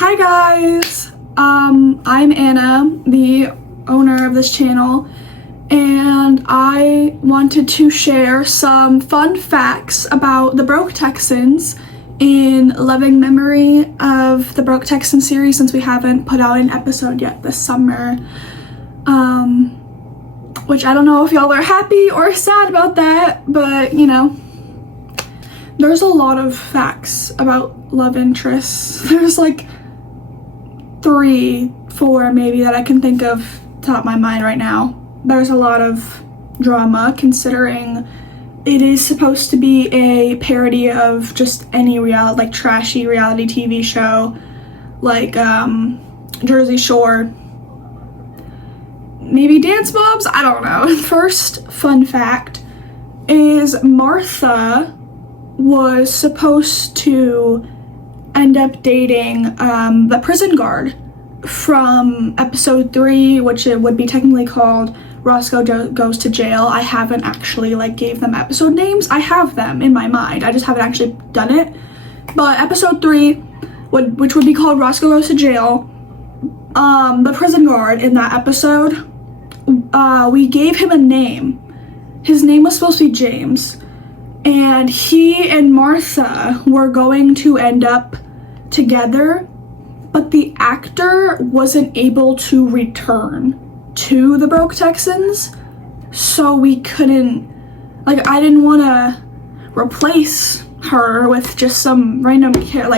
Hi guys, I'm Anna, the owner of this channel, and I wanted to share some fun facts about the Broke Texans in loving memory of the Broke Texans series, since we haven't put out an episode yet this summer, which I don't know if y'all are happy or sad about that, but you know, there's a lot of facts about love interests. There's like 3, 4 maybe that I can think of top of my mind right now. There's a lot of drama considering it is supposed to be a parody of just any like trashy reality TV show like Jersey Shore, maybe Dance Moms, I don't know. First fun fact is Martha was supposed to end up dating the prison guard from episode 3, which it would be technically called Roscoe Goes to Jail. I haven't actually gave them episode names. I have them in my mind, I just haven't actually done it. But episode 3, which would be called Roscoe Goes to Jail, the prison guard in that episode, we gave him a name. His name was supposed to be James, and he and Martha were going to end up together, but the actor wasn't able to return to the Broke Texans, so we couldn't, I didn't want to replace her with just some random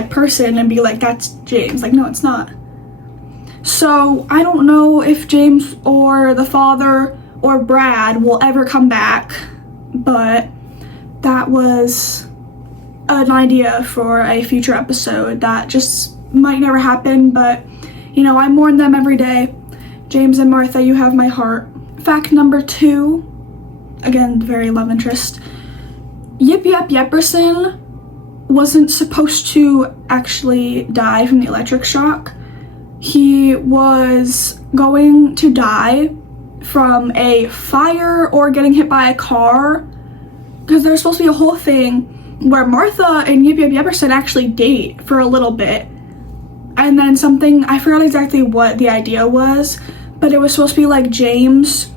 person and be like, that's James. No, it's not. So I don't know if James or the father or Brad will ever come back, but that was an idea for a future episode that just might never happen, but you know, I mourn them every day. James and Martha, you have my heart. Fact number 2, again, very love interest. Yip Yip Yepperson wasn't supposed to actually die from the electric shock. He was going to die from a fire or getting hit by a car, because there's supposed to be a whole thing where Martha and Yip Yip Yepperson actually date for a little bit, and then something, I forgot exactly what the idea was, but it was supposed to be James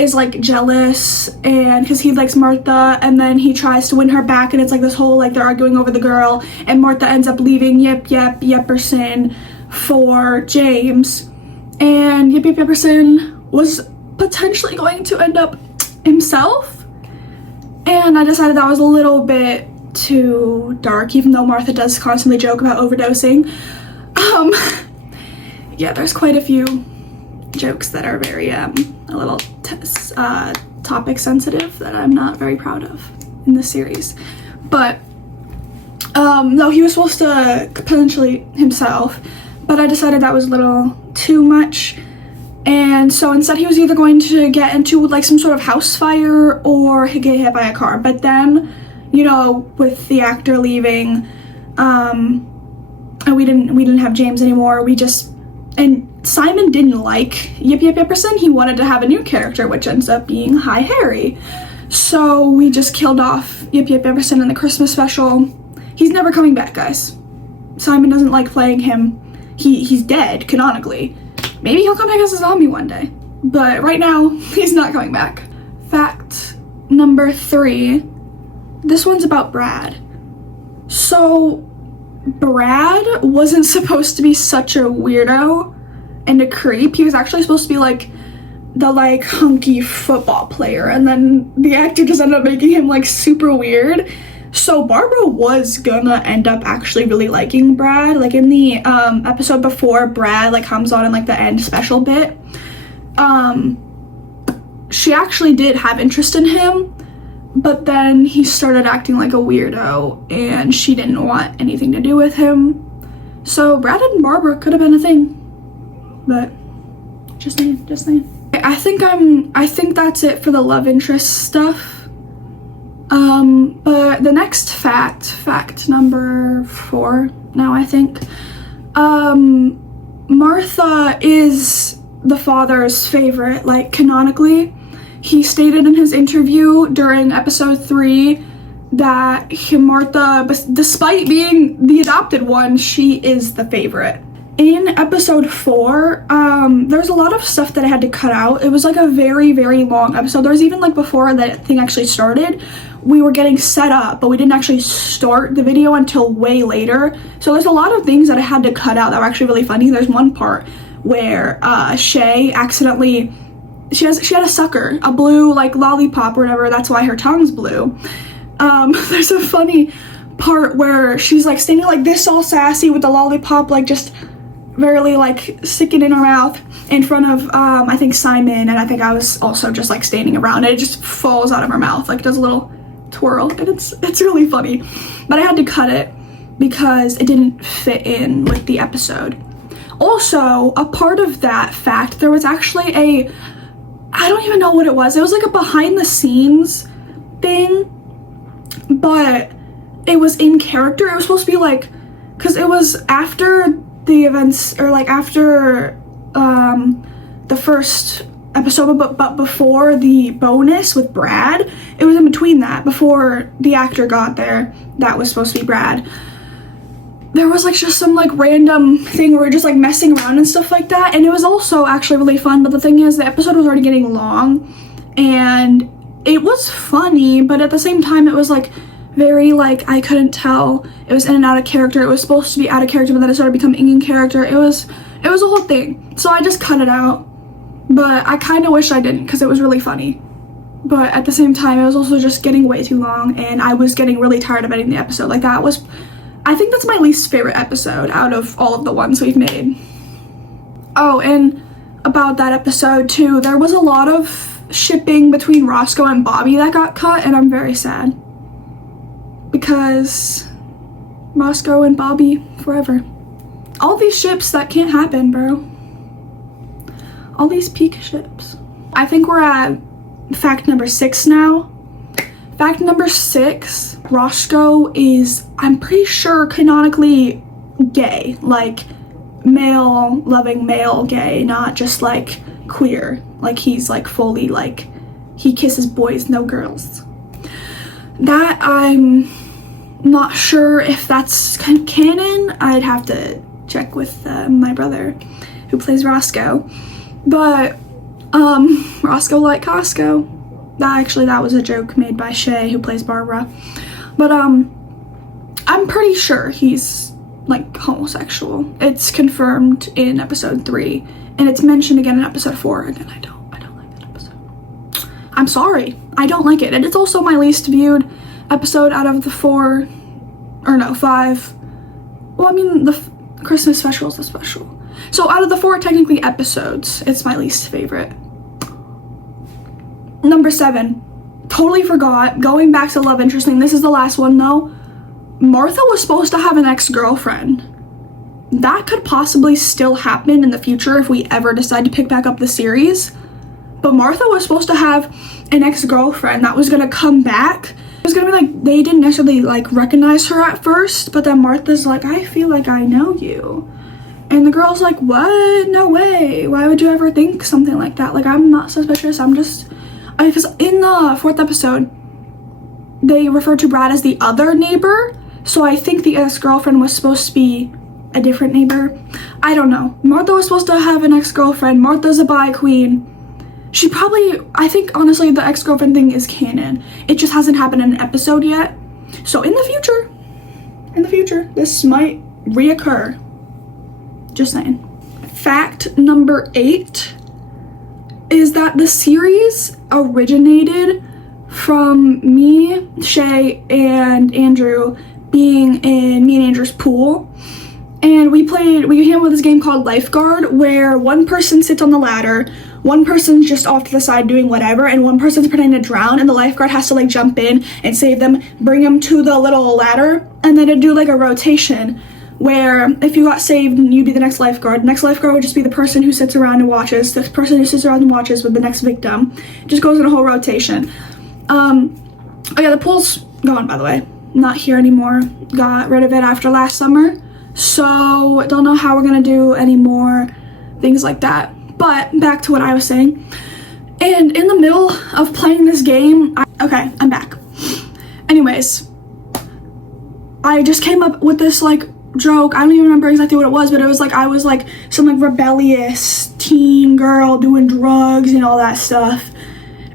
is jealous and because he likes Martha, and then he tries to win her back, and it's this whole they're arguing over the girl, and Martha ends up leaving Yip Yip Yepperson for James, and Yip Yip Yepperson was potentially going to end up himself, and I decided that was a little bit too dark, even though Martha does constantly joke about overdosing. Yeah, there's quite a few jokes that are very a little topic sensitive that I'm not very proud of in this series, but no, he was supposed to potentially himself, but I decided that was a little too much, and so instead he was either going to get into some sort of house fire or get hit by a car. But then, you know, with the actor leaving, and we didn't have James anymore, and Simon didn't like Yip Yip Yepperson. He wanted to have a new character, which ends up being Hi Harry. So we just killed off Yip Yip Yepperson in the Christmas special. He's never coming back, guys. Simon doesn't like playing him. He's dead, canonically. Maybe he'll come back as a zombie one day, but right now, he's not coming back. Fact number 3, this one's about Brad. So, Brad wasn't supposed to be such a weirdo and a creep. He was actually supposed to be the hunky football player, and then the actor just ended up making him super weird. So Barbara was gonna end up actually really liking Brad. In the episode before Brad comes on in the end special bit, she actually did have interest in him, but then he started acting like a weirdo and she didn't want anything to do with him. So Brad and Barbara could have been a thing, but just saying. I think that's it for the love interest stuff. But the next fact number 4 now, I think, Martha is the father's favorite, canonically. He stated in his interview during episode 3 that Martha, despite being the adopted one, she is the favorite. in episode 4, there's a lot of stuff that I had to cut out. It was like a very, very long episode. There was even like before that thing actually started, we were getting set up, but we didn't actually start the video until way later. So there's a lot of things that I had to cut out that were actually really funny. There's one part where Shay accidentally, she had a sucker, a blue like lollipop or whatever, that's why her tongue's blue. There's a funny part where she's like standing like this all sassy with the lollipop like just barely like sticking in her mouth in front of I think Simon, and I think I was also just like standing around, and it just falls out of her mouth, like does a little twirl, and it's really funny. But I had to cut it because it didn't fit in with the episode. Also, a part of that fact, there was actually I don't even know what it was like a behind the scenes thing, but it was in character. It was supposed to be like, because it was after the events, or like after the first episode, but before the bonus with Brad. It was in between that, before the actor got there that was supposed to be Brad. There was like just some like random thing where we're just like messing around and stuff like that, and it was also actually really fun. But the thing is, the episode was already getting long, and it was funny, but at the same time it was like very like, I couldn't tell, it was in and out of character. It was supposed to be out of character, but then it started becoming in character. It was a whole thing, so I just cut it out. But I kind of wish I didn't, because it was really funny. But at the same time, it was also just getting way too long, and I was getting really tired of editing the episode. Like, that was, I think that's my least favorite episode out of all of the ones we've made. Oh, and about that episode too, there was a lot of shipping between Roscoe and Bobby that got cut, and I'm very sad. Because Roscoe and Bobby forever. All these ships that can't happen, bro. All these peak ships. I think we're at fact number 6 now. Fact number 6, Roscoe is, I'm pretty sure, canonically gay. Like, male, loving male gay, not just like queer. Like, he's like fully like, he kisses boys, no girls. That I'm not sure if that's canon. I'd have to check with my brother who plays Roscoe. But Roscoe like Costco. That was a joke made by Shay, who plays Barbara. But I'm pretty sure he's like homosexual. It's confirmed in episode 3, and it's mentioned again in episode 4. Again, I don't like that episode. I'm sorry, I don't like it. And it's also my least viewed episode out of the 5. Well, I mean, the Christmas special is the special. So out of the 4 technically episodes, it's my least favorite. Number 7, totally forgot, going back to love interest thing, this is the last one though. Martha was supposed to have an ex-girlfriend. That could possibly still happen in the future if we ever decide to pick back up the series. But Martha was supposed to have an ex-girlfriend that was gonna come back. It was gonna be like, they didn't necessarily like recognize her at first, but then Martha's like, I feel like I know you. And the girl's like, what? No way. Why would you ever think something like that? Like, I'm not suspicious. I'm just, because in the 4th episode, they referred to Brad as the other neighbor. So I think the ex-girlfriend was supposed to be a different neighbor. I don't know. Martha was supposed to have an ex-girlfriend. Martha's a bi queen. She probably, I think honestly the ex-girlfriend thing is canon. It just hasn't happened in an episode yet. So in the future, this might reoccur. Just saying. Fact number 8 is that the series originated from me, Shay, and Andrew being in me and Andrew's pool. And we came up with this game called Lifeguard, where one person sits on the ladder, one person's just off to the side doing whatever, and one person's pretending to drown, and the lifeguard has to like jump in and save them, bring them to the little ladder, and then it'd do like a rotation where if you got saved, you'd be the next lifeguard. The next lifeguard would just be the person who sits around and watches. The person who sits around and watches with the next victim. It just goes in a whole rotation. Oh yeah, the pool's gone, by the way. Not here anymore. Got rid of it after last summer. So don't know how we're gonna do any more things like that. But back to what I was saying. And in the middle of playing this game, okay, I'm back. Anyways, I just came up with this like joke. I don't even remember exactly what it was, but it was like I was like some like rebellious teen girl doing drugs and all that stuff.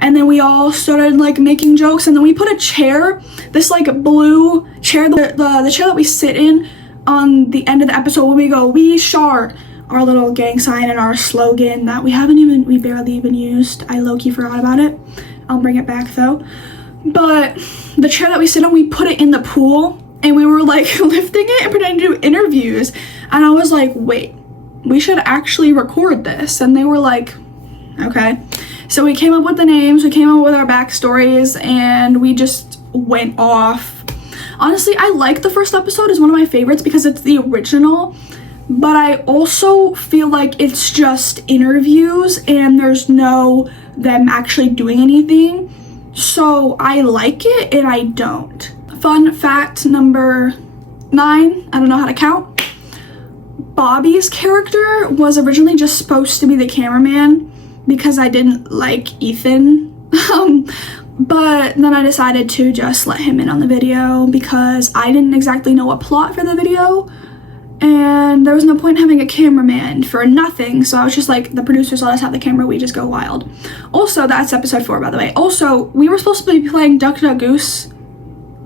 And then we all started like making jokes, and then we put a chair, this like blue chair, the chair that we sit in on the end of the episode when we go, "We Shart," our little gang sign and our slogan that we barely even used. I low-key forgot about it. I'll bring it back though. But the chair that we sit on, we put it in the pool, and we were like lifting it and pretending to do interviews. And I was like, wait, we should actually record this. And they were like, okay. So we came up with the names, we came up with our backstories, and we just went off. Honestly, I like the first episode. It's one of my favorites because it's the original, but I also feel like it's just interviews and there's no them actually doing anything. So I like it and I don't. Fun fact number 9, I don't know how to count. Bobby's character was originally just supposed to be the cameraman because I didn't like Ethan. But then I decided to just let him in on the video because I didn't exactly know what plot for the video, and there was no point in having a cameraman for nothing. So I was just like, the producers let us have the camera, we just go wild. Also, that's episode 4, by the way. Also, we were supposed to be playing Duck Duck Goose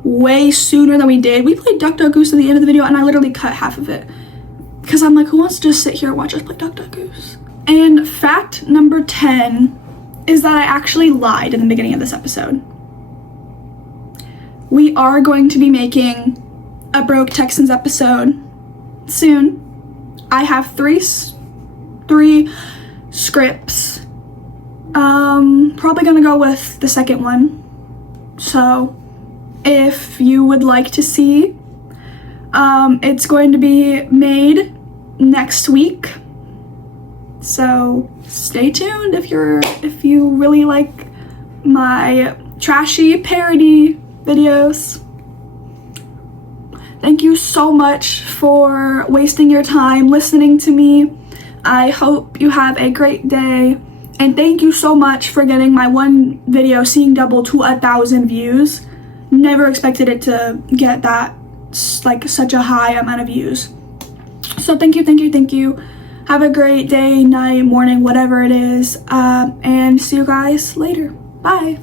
way sooner than we did. We played Duck Duck Goose at the end of the video, and I literally cut half of it because I'm like, who wants to just sit here and watch us play Duck Duck Goose? And fact number 10 is that I actually lied in the beginning of this episode. We are going to be making a Broke Texans episode soon. I have three scripts. Probably gonna go with the second one. So if you would like to see, it's going to be made next week. So stay tuned if you really like my trashy parody videos. Thank you so much for wasting your time listening to me. I hope you have a great day, and thank you so much for getting my one video seeing double to 1,000 views. Never expected it to get that, like, such a high amount of views. So thank you. Have a great day, night, morning, whatever it is, and see you guys later. Bye.